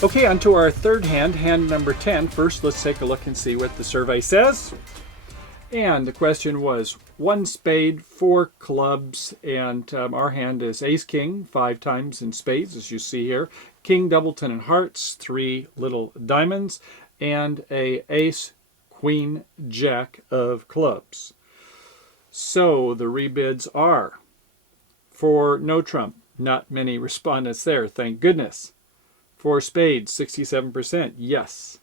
Okay, on to our third hand, hand number 10. First, let's take a look and see what the survey says. And the question was one spade, four clubs, and our hand is ace king 5 times in spades, as you see here. King, doubleton, and hearts, 3 little diamonds, and a ace, queen, jack of clubs. So the rebids are for no trump, not many respondents there, thank goodness. For spades, 67%, yes.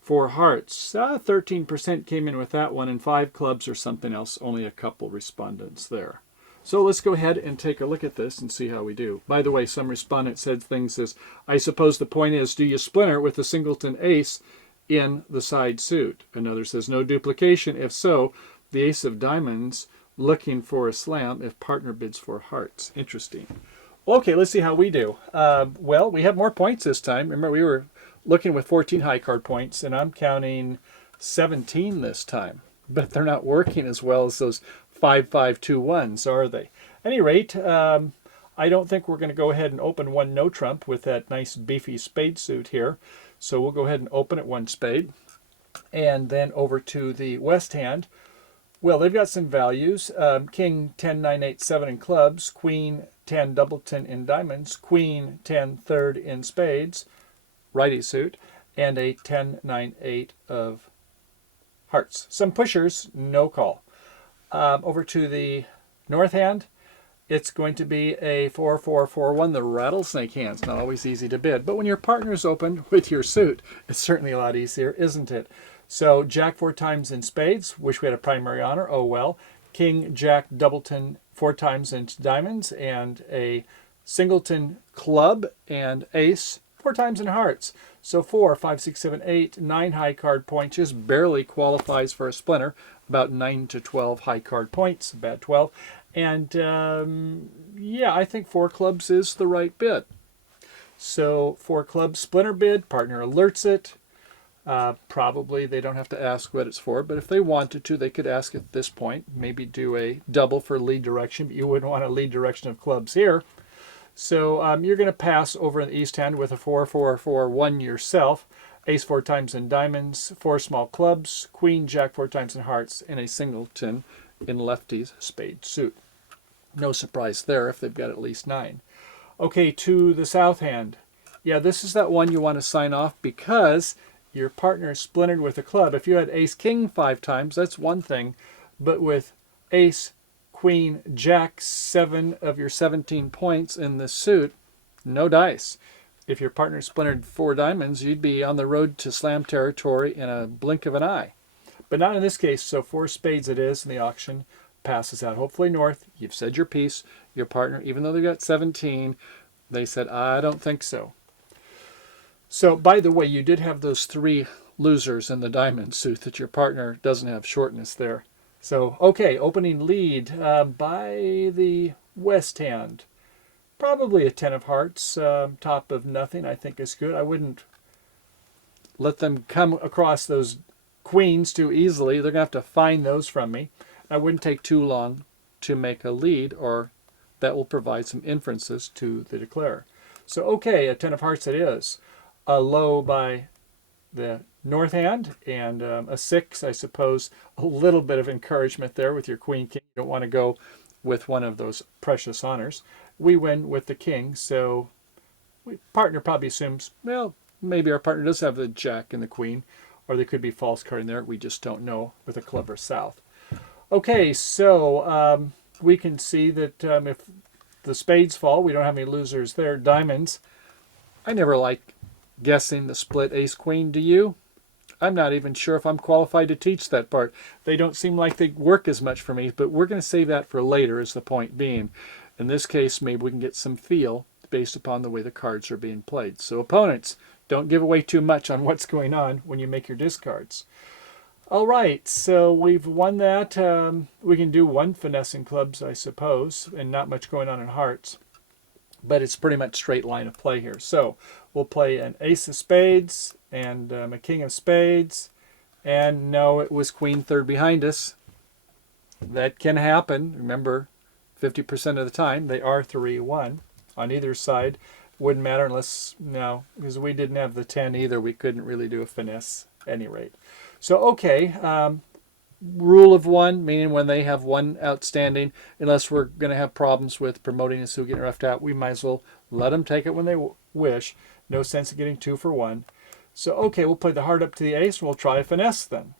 For hearts, 13% came in with that one, and 5 clubs or something else, only a couple respondents there. So let's go ahead and take a look at this and see how we do. By the way, some respondent said things as, I suppose the point is, do you splinter with the singleton ace in the side suit? Another says, no duplication. If so, the ace of diamonds looking for a slam if partner bids for hearts. Interesting. Okay, let's see how we do. Well, we have more points this time. Remember, we were looking with 14 high card points, and I'm counting 17 this time. But they're not working as well as those 5-5-2-1s, are they? At any rate, I don't think we're going to go ahead and open one no trump with that nice beefy spade suit here. So we'll go ahead and open it one spade. And then over to the west hand. Well, they've got some values. King 10, 9, 8, 7 in clubs. Queen 10, doubleton in diamonds. Queen 10, third in spades. Righty suit. And a 10, 9, 8 of hearts. Some pushers, no call. Over to the north hand. It's going to be a 4-4-4-1, the rattlesnake hand. It's not always easy to bid. But when your partner's open with your suit, it's certainly a lot easier, isn't it? So jack 4 times in spades. Wish we had a primary honor. Oh well. King, jack, doubleton 4 times in diamonds. And a singleton club and ace 4 times in hearts. So 4, 5, 6, 7, 8, 9 high card points. Just barely qualifies for a splinter. About 9 to 12 high card points. Bad 12. And yeah, I think 4 clubs is the right bid. So 4 clubs splinter bid. Partner alerts it. Probably they don't have to ask what it's for, but if they wanted to, they could ask at this point. Maybe do a double for lead direction, but you wouldn't want a lead direction of clubs here. So you're going to pass over in the east hand with a 4-4-4-1 yourself. Ace 4 times in diamonds, 4 small clubs, queen, jack 4 times in hearts, and a singleton in lefty's spade suit. No surprise there if they've got at least 9. Okay, to the south hand. Yeah, this is that one you want to sign off because your partner is splintered with a club. If you had ace king 5 times, that's one thing. But with ace, queen, jack, 7 of your 17 points in this suit, no dice. If your partner splintered 4 diamonds, you'd be on the road to slam territory in a blink of an eye. But not in this case, so 4 spades it is, and the auction passes out. Hopefully north. You've said your piece. Your partner, even though they got 17, they said, I don't think so. So, by the way, you did have those 3 losers in the diamond suit that your partner doesn't have shortness there. So, okay, opening lead by the west hand. Probably a 10 of hearts, top of nothing, I think is good. I wouldn't let them come across those queens too easily. They're going to have to find those from me. I wouldn't take too long to make a lead, or that will provide some inferences to the declarer. So, okay, a 10 of hearts it is. A low by the north hand, and a 6, I suppose. A little bit of encouragement there with your queen king. You don't want to go with one of those precious honors. We win with the king, so partner probably assumes, well, maybe our partner does have the jack and the queen, or they could be false carding there. We just don't know with a clever south. Okay, so we can see that if the spades fall, we don't have any losers there. Diamonds, I never like guessing the split ace-queen, do you? I'm not even sure if I'm qualified to teach that part. They don't seem like they work as much for me, but we're going to save that for later, is the point being. In this case, maybe we can get some feel based upon the way the cards are being played. So opponents, don't give away too much on what's going on when you make your discards. All right, so we've won that. We can do 1 finessing clubs, I suppose, and not much going on in hearts. But it's pretty much straight line of play here. So we'll play an ace of spades and a king of spades. And no, it was queen third behind us. That can happen. Remember, 50% of the time they are 3-1 on either side. Wouldn't matter unless, no, because we didn't have the 10 either. We couldn't really do a finesse at any rate. So, okay, rule of one, meaning when they have one outstanding, unless we're going to have problems with promoting us who getting left out, we might as well let them take it when they wish. No sense in getting 2 for 1. So, okay, we'll play the heart up to the ace, and we'll try a finesse then.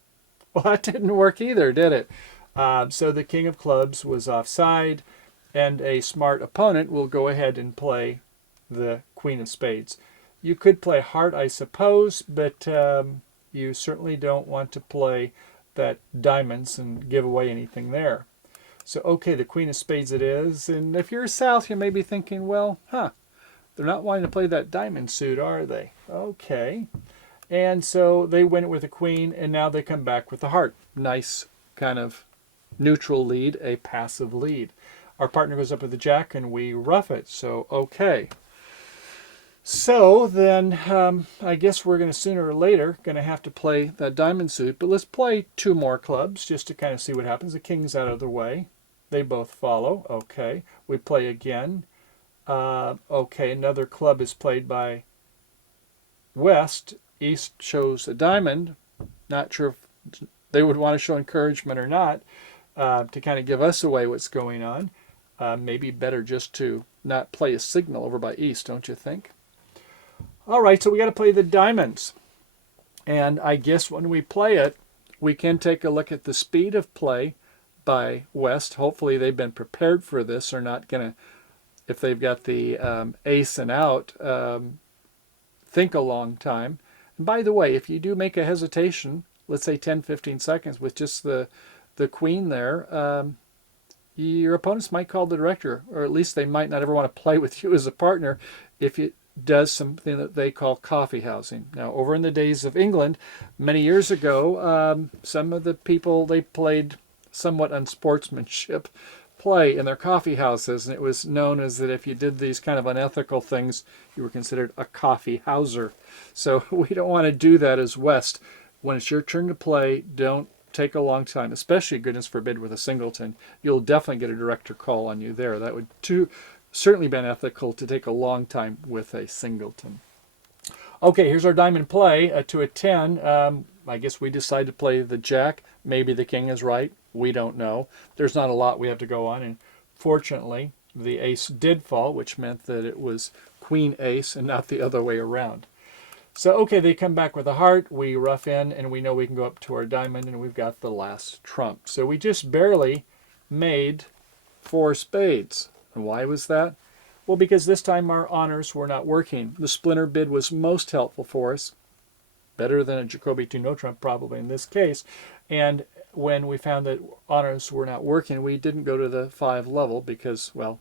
Well, that didn't work either, did it? So the king of clubs was offside, and a smart opponent will go ahead and play the queen of spades. You could play heart, I suppose, but you certainly don't want to play that diamonds and give away anything there. So, okay, the queen of spades it is. And if you're south, you may be thinking, well, they're not wanting to play that diamond suit, are they? Okay. And so they win it with a queen, and now they come back with the heart. Nice kind of neutral lead, a passive lead. Our partner goes up with the jack, and we rough it. So, okay. So then I guess we're going to sooner or later going to have to play that diamond suit. But let's play 2 more clubs just to kind of see what happens. The king's out of the way. They both follow. Okay. We play again. Okay, another club is played by West. East shows a diamond. Not sure if they would want to show encouragement or not to kind of give us away what's going on. Maybe better just to not play a signal over by East, don't you think? All right, so we got to play the diamonds. And I guess when we play it, we can take a look at the speed of play by West. Hopefully they've been prepared for this. They're not going to, if they've got the ace and out, think a long time. And by the way, if you do make a hesitation, let's say 10, 15 seconds with just the queen there, your opponents might call the director, or at least they might not ever want to play with you as a partner if it does something that they call coffee housing. Now, over in the days of England, many years ago, some of the people, they played somewhat unsportsmanship play in their coffee houses, and it was known as that if you did these kind of unethical things, you were considered a coffee houser. So we don't want to do that as West. When it's your turn to play, don't take a long time, especially, goodness forbid, with a singleton. You'll definitely get a director call on you there. That would certainly be unethical to take a long time with a singleton. Okay, here's our diamond play to a 10. I guess we decide to play the jack. Maybe the king is right. We don't know. There's not a lot we have to go on. And fortunately, the ace did fall, which meant that it was queen ace and not the other way around. So, okay, they come back with a heart. We rough in, and we know we can go up to our diamond, and we've got the last trump. So we just barely made 4 spades. And why was that? Well, because this time our honors were not working. The splinter bid was most helpful for us. Better than a Jacoby 2 no trump probably in this case. And when we found that honors were not working, we didn't go to the 5 level because, well,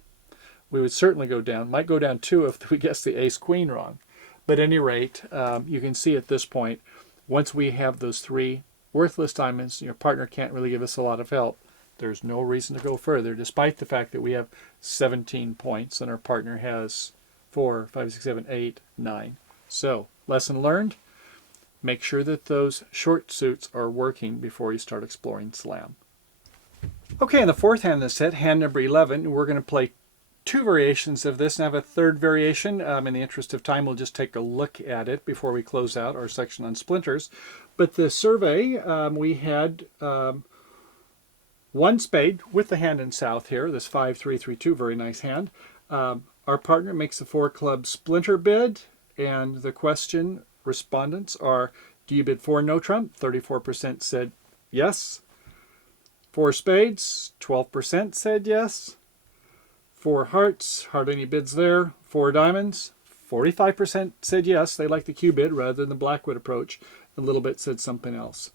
we would certainly go down. Might go down 2 if we guessed the ace queen wrong. But at any rate, you can see at this point, once we have those 3 worthless diamonds, your partner can't really give us a lot of help. There's no reason to go further, despite the fact that we have 17 points and our partner has 4, 5, 6, 7, 8, 9. So, lesson learned, make sure that those short suits are working before you start exploring slam. Okay, in the 4th hand of the set, hand number 11, we're going to play 2 variations of this and have a 3rd variation. In the interest of time, we'll just take a look at it before we close out our section on splinters. But the survey, we had 1 spade with the hand in south here, this 5-3-3-2, very nice hand. Our partner makes the 4 club splinter bid, and the question respondents are, do you bid 4 no trump? 34% said yes. 4 spades, 12% said yes. 4 hearts, hardly any bids there. 4 diamonds, 45% said yes. They like the Q bid rather than the Blackwood approach. A little bit said something else.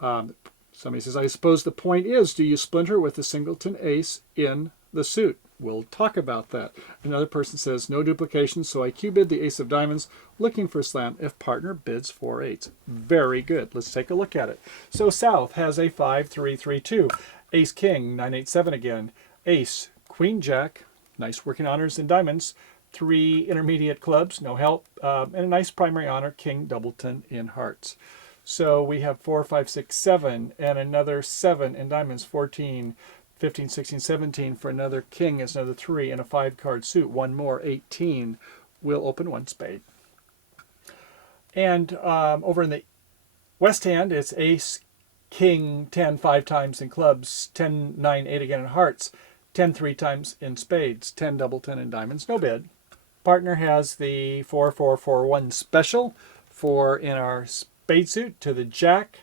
Somebody says, I suppose the point is, do you splinter with the singleton ace in the suit? We'll talk about that. Another person says, no duplication, so I Q-bid the ace of diamonds, looking for slam if partner bids 4 8s. Very good. Let's take a look at it. So South has a 5-3-3-2. Ace King, 9-8-7 again. Ace, Queen Jack, nice working honors in diamonds. 3 intermediate clubs, no help. And a nice primary honor, King Doubleton in hearts. So we have 4, 5, 6, 7, and another 7 in diamonds, 14, 15, 16, 17 for another king is another 3, and a 5-card suit, 1 more, 18, we'll open one spade. And over in the west hand, it's ace, king, 10 5 times in clubs, 10 9 8 again in hearts, 10 3 times in spades, 10 double 10 in diamonds, no bid. Partner has the 4 4 4 1 special for in our spade suit to the jack,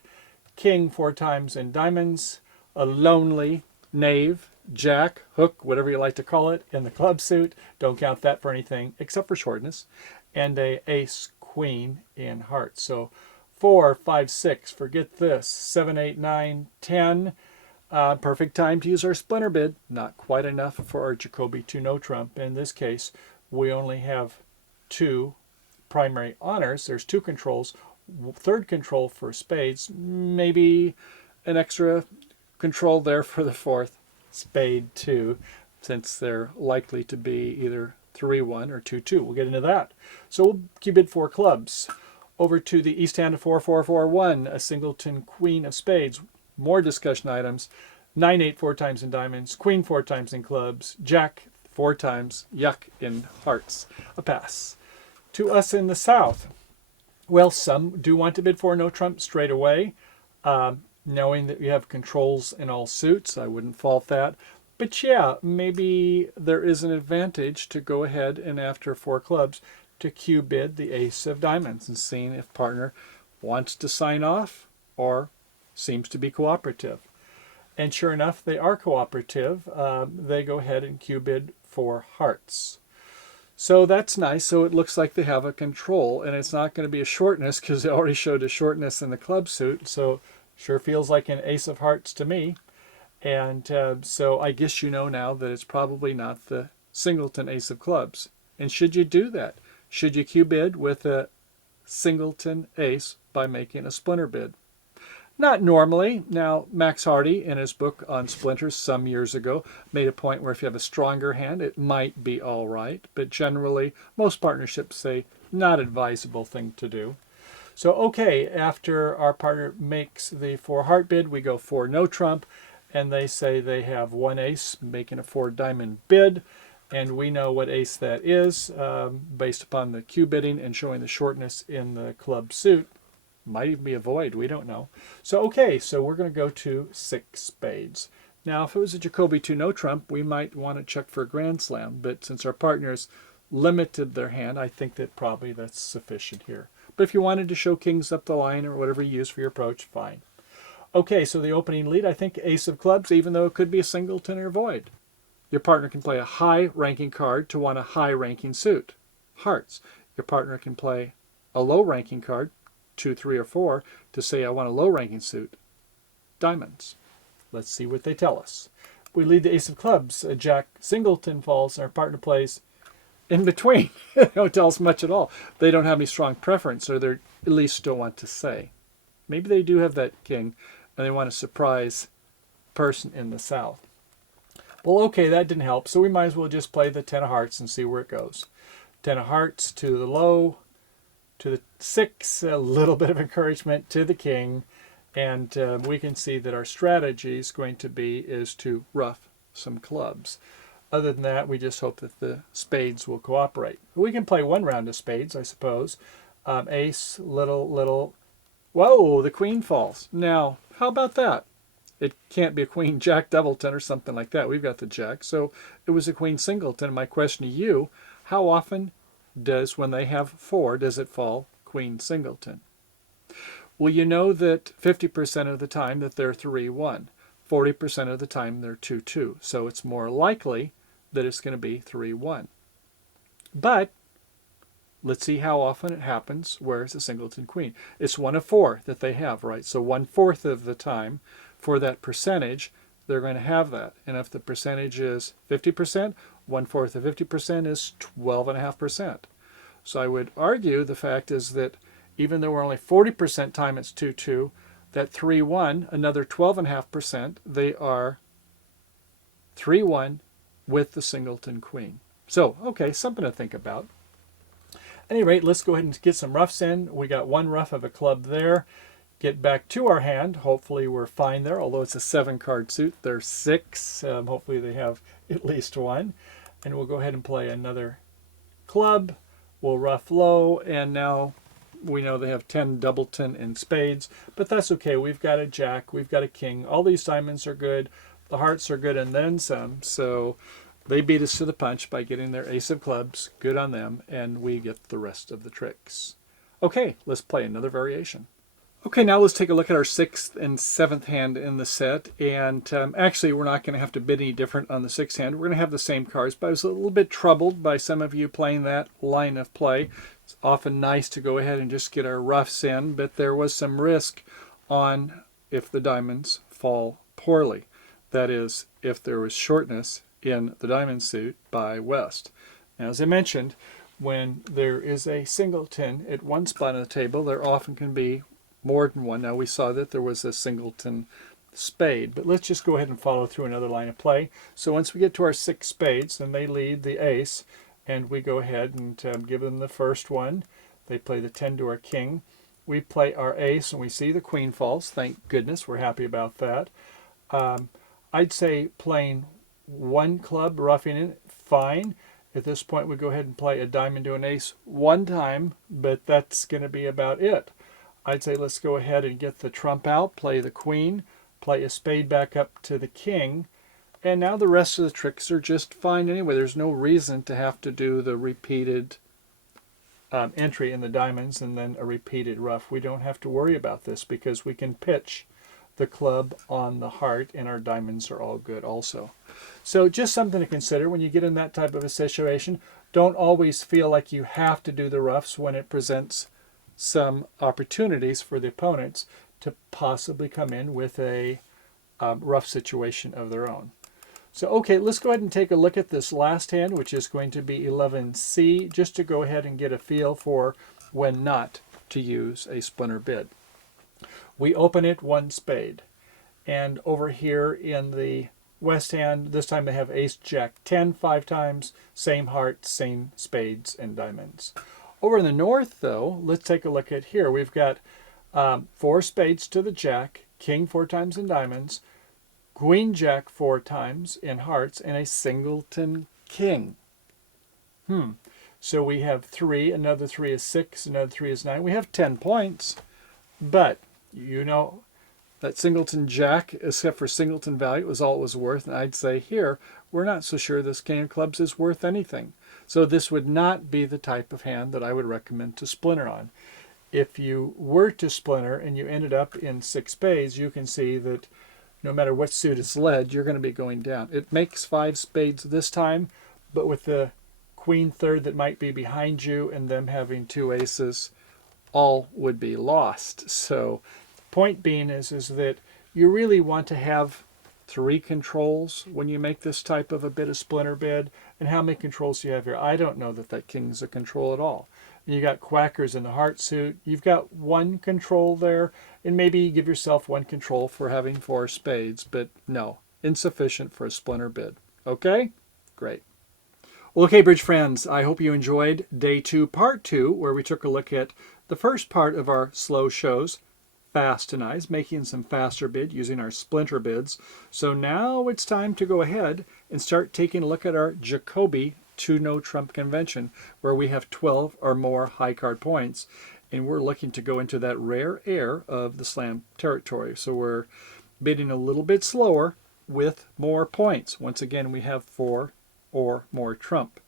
king 4 times in diamonds, a lonely knave, jack, hook, whatever you like to call it, in the club suit. Don't count that for anything except for shortness. And a ace, queen in hearts. So 4 5 6, forget this, 7 8 9 10. Perfect time to use our splinter bid. Not quite enough for our Jacoby 2 no trump. In this case, we only have 2 primary honors. There's 2 controls. Third control for spades, maybe an extra control there for the 4th spade 2, since they're likely to be either 3-1 or 2-2. We'll get into that. So we'll cue bid 4 clubs. Over to the east hand of 4-4-4-1, a singleton queen of spades. More discussion items. 9-8 4 times in diamonds, queen 4 times in clubs, jack 4 times, yuck in hearts. A pass. To us in the south, well, some do want to bid 4 no trump straight away, knowing that you have controls in all suits. I wouldn't fault that. But yeah, maybe there is an advantage to go ahead and after 4 clubs to cue bid the ace of diamonds and seeing if partner wants to sign off or seems to be cooperative. And sure enough, they are cooperative. They go ahead and cue bid 4 hearts. So that's nice. So it looks like they have a control, and it's not going to be a shortness because they already showed a shortness in the club suit. So sure feels like an ace of hearts to me. And so I guess you know now that it's probably not the singleton ace of clubs. And should you do that? Should you cue bid with a singleton ace by making a splinter bid? Not normally. Now, Max Hardy, in his book on splinters some years ago, made a point where if you have a stronger hand, it might be all right. But generally, most partnerships say not advisable thing to do. So, okay, after our partner makes the 4 heart bid, we go 4 no trump, and they say they have 1 ace, making a 4 diamond bid. And we know what ace that is based upon the cue bidding and showing the shortness in the club suit. Might even be a void, we don't know. So okay, so we're going to go to 6 spades. Now if it was a Jacoby 2 no trump, we might want to check for a grand slam, but since our partners limited their hand, I think that probably that's sufficient here. But if you wanted to show kings up the line or whatever you use for your approach, fine. Okay, so the opening lead, I think ace of clubs, even though it could be a singleton or void. Your partner can play a high ranking card to want a high ranking suit, hearts. Your partner can play a low ranking card, 2, 3, or 4, to say I want a low ranking suit, diamonds. Let's see what they tell us. We lead the ace of clubs, a jack singleton falls, and our partner plays in between. They don't tell us much at all. They don't have any strong preference, or they at least don't want to say. Maybe they do have that king, and they want to surprise person in the south. Well, okay, that didn't help, so we might as well just play the 10 of hearts and see where it goes. 10 of hearts to the low, to the 6, a little bit of encouragement to the king, and we can see that our strategy is going to be is to rough some clubs. Other than that, we just hope that the spades will cooperate. We can play 1 round of spades, I suppose. Ace, little, whoa, the queen falls. Now, how about that? It can't be a queen jack doubleton or something like that. We've got the jack. So it was a queen singleton. My question to you, how often does, when they have 4, does it fall queen singleton? Well, you know that 50% of the time that they're 3-1. 40% of the time they're 2-2. So it's more likely that it's going to be 3-1. But let's see how often it happens where it's a singleton queen. It's 1 of 4 that they have, right? So 1/4 of the time for that percentage, they're going to have that. And if the percentage is 50%, 1/4 of 50% is 12.5%. So I would argue the fact is that even though we're only 40% time it's 2-2, that 3-1, another 12.5%, they are 3-1 with the singleton queen. So, okay, something to think about. At any rate, let's go ahead and get some roughs in. We got 1 rough of a club there. Get back to our hand. Hopefully we're fine there, although it's a 7-card suit. There's 6. Hopefully they have at least 1. And we'll go ahead and play another club. we'll ruff low, and now we know they have 10 doubleton in spades, but that's okay. We've got a jack, we've got a king. All these diamonds are good. The hearts are good and then some. So they beat us to the punch by getting their ace of clubs. Good on them, and we get the rest of the tricks. Okay, let's play another variation. Okay, now let's take a look at our 6th and 7th hand in the set. And actually, we're not going to have to bid any different on the 6th hand. We're going to have the same cards, but I was a little bit troubled by some of you playing that line of play. It's often nice to go ahead and just get our roughs in, but there was some risk on if the diamonds fall poorly. That is, if there was shortness in the diamond suit by West. Now, as I mentioned, when there is a singleton at one spot on the table, there often can be more than one. Now we saw that there was a singleton spade, but let's just go ahead and follow through another line of play. So once we get to our 6 spades, then they lead the ace, and we go ahead and give them the first one. They play the 10 to our king. We play our ace, and we see the queen falls. Thank goodness, we're happy about that. I'd say playing 1 club, roughing it, fine. At this point, we go ahead and play a diamond to an ace 1 time, but that's going to be about it. I'd say let's go ahead and get the trump out, play the queen, play a spade back up to the king, and now the rest of the tricks are just fine anyway. There's no reason to have to do the repeated entry in the diamonds and then a repeated ruff. We don't have to worry about this because we can pitch the club on the heart, and our diamonds are all good also. So just something to consider when you get in that type of a situation. Don't always feel like you have to do the roughs when it presents some opportunities for the opponents to possibly come in with a rough situation of their own. So okay, let's go ahead and take a look at this last hand, which is going to be 11C, just to go ahead and get a feel for when not to use a splinter bid. We open it 1 spade, and over here in the West hand, this time they have ace, jack, 10 5 times, same heart, same spades and diamonds. Over in the North, though, let's take a look at here. We've got 4 spades to the jack, king 4 times in diamonds, queen jack 4 times in hearts, and a singleton king. So we have 3, another 3 is 6, another 3 is 9. We have 10 points, but you know that singleton jack, except for singleton value, was all it was worth. And I'd say here, we're not so sure this king of clubs is worth anything. So this would not be the type of hand that I would recommend to splinter on. If you were to splinter and you ended up in 6 spades, you can see that no matter what suit is led, you're going to be going down. It makes 5 spades this time, but with the queen third that might be behind you and them having 2 aces, all would be lost. So point being is that you really want to have 3 controls when you make this type of a bid, a splinter bid. And how many controls do you have here? I don't know that king's a control at all. You got quackers in the heart suit. You've got 1 control there, and maybe you give yourself 1 control for having 4 spades, but no, insufficient for a splinter bid. Okay? Great. Well, okay, bridge friends, I hope you enjoyed day 2, part 2, where we took a look at the first part of our slow shows, fast tonight, making some faster bid using our splinter bids. So now it's time to go ahead and start taking a look at our Jacoby 2 no trump convention, where we have 12 or more high card points, and we're looking to go into that rare air of the slam territory. So we're bidding a little bit slower with more points. Once again, we have 4 or more trump,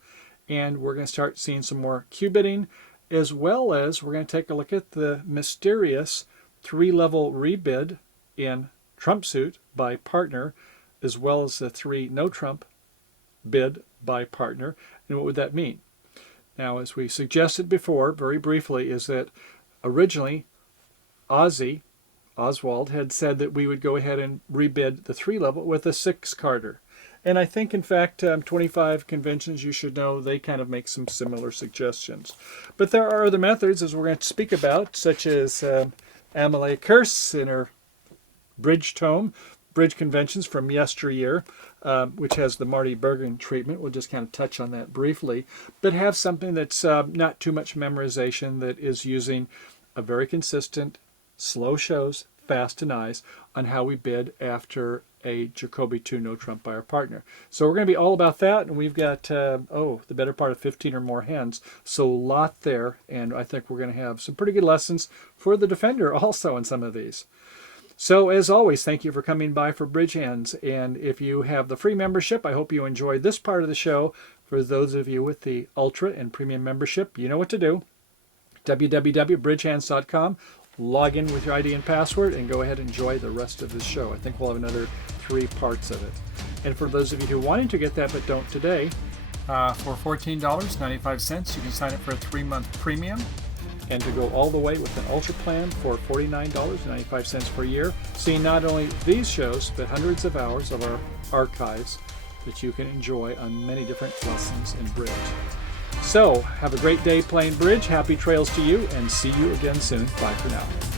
and we're going to start seeing some more cue bidding, as well as we're going to take a look at the mysterious 3-level rebid in trump suit by partner, as well as the 3 no trump bid by partner. And what would that mean? Now, as we suggested before, very briefly, is that originally Oswald had said that we would go ahead and rebid the 3-level with a 6-carder. And I think, in fact, 25 conventions, you should know, they kind of make some similar suggestions. But there are other methods, as we're going to speak about, such as Amalie Kearse in her bridge tome, Bridge Conventions from Yesteryear, which has the Marty Bergen treatment. We'll just kind of touch on that briefly, but have something that's not too much memorization, that is using a very consistent, slow shows, fast and eyes on how we bid after a Jacoby 2 no trump by our partner. So we're going to be all about that, and we've got the better part of 15 or more hands, so a lot there, and I think we're going to have some pretty good lessons for the defender also in some of these. So as always, thank you for coming by for Bridge Hands, and if you have the free membership, I hope you enjoyed this part of the show. For those of you with the Ultra and Premium membership, you know what to do. www.bridgehands.com. Log in with your ID and password and go ahead and enjoy the rest of this show. I think we'll have another 3 parts of it. And for those of you who wanted to get that but don't today, for $14.95, you can sign up for a 3-month premium. And to go all the way with an Ultra plan for $49.95 per year, seeing not only these shows, but hundreds of hours of our archives that you can enjoy on many different lessons in bridge. So, have a great day playing bridge. Happy trails to you, and see you again soon. Bye for now.